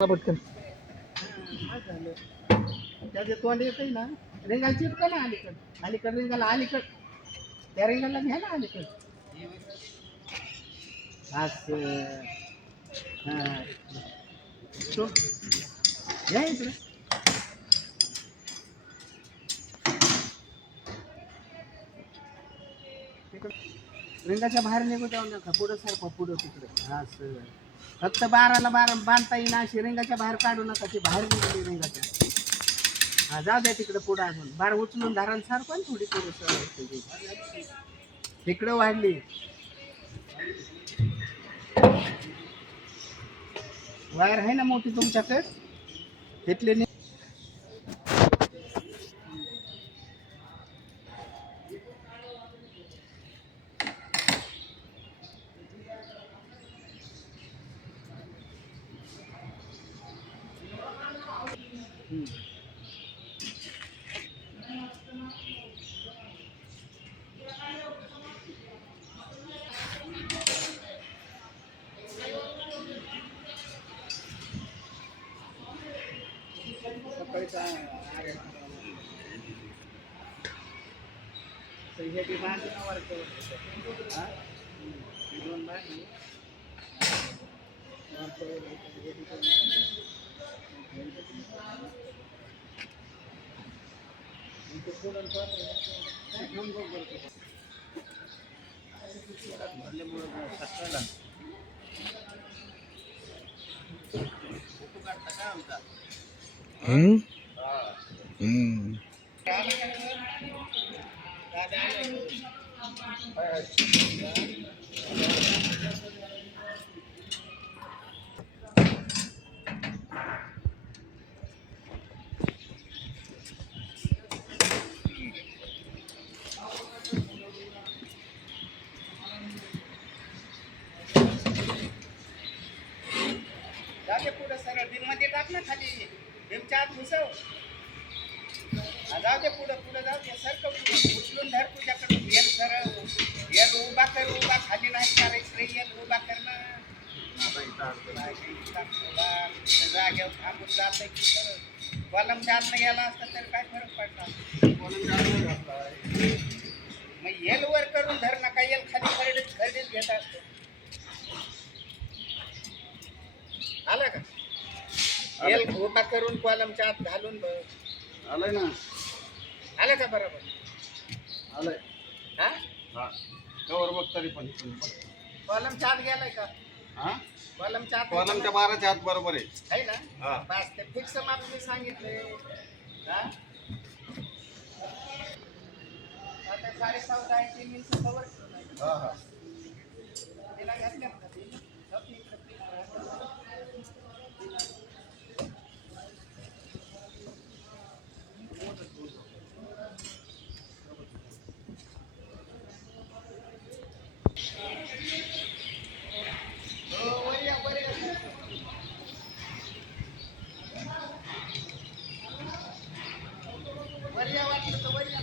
पटकन त्याचे तोंड येतही ना रेंगाल चिपका ना अलीकड अलीकड रेंगाला अलीकड त्या रेंगाला घ्या ना अलीकड असं हां तो घ्या इकडे रिंगाच्या बाहेर निघू जाऊ नका पुढं सारखं पुढं तिकडं असं फक्त 12ला 12 बांधता येईन अशी रिंगाच्या बाहेर काढू नका ती बाहेर निघाली रिंगाच्या हा जाऊ द्या तिकडे पुढं अजून बार उचलून धारण सारखं थोडी पुढे तिकडं वाढली वायर आहे ना मोठी तुमच्याकडे तिथले पुढे सरळ बिनमध्ये टाक ना खाली भीमच्या आत घुसव जाऊ दे पुढे पुढे जाऊ दे सरकव उचलून धर तुझ्याकडून येल सरळ येल उभा कर उभा खाली नाही करायचं रे येल उभा कर ना जागेवर थांबून जात की सरळ कॉलमच्या आत नाही गेला असता तर काय फरक पडला मग येल वर करून धर नका येल खाली खरडीत घेत असतो आला का येल उभा करून कॉलमच्या आत घालून बघ आलंय ना आलं का बरोबर आलंय हा हा कवर बघ तरी पण कॉलमच्या आत गेलाय का हा कॉलमच्या आत कॉलमच्या 12च्या आत बरोबर आहे ना हा बस ते फिक्स माप मी सांगितलंय हा आता 14.5 आहे 3 इंच कवर हा हा तिला घातल्या का ती वरिया वाटलं तर वरिया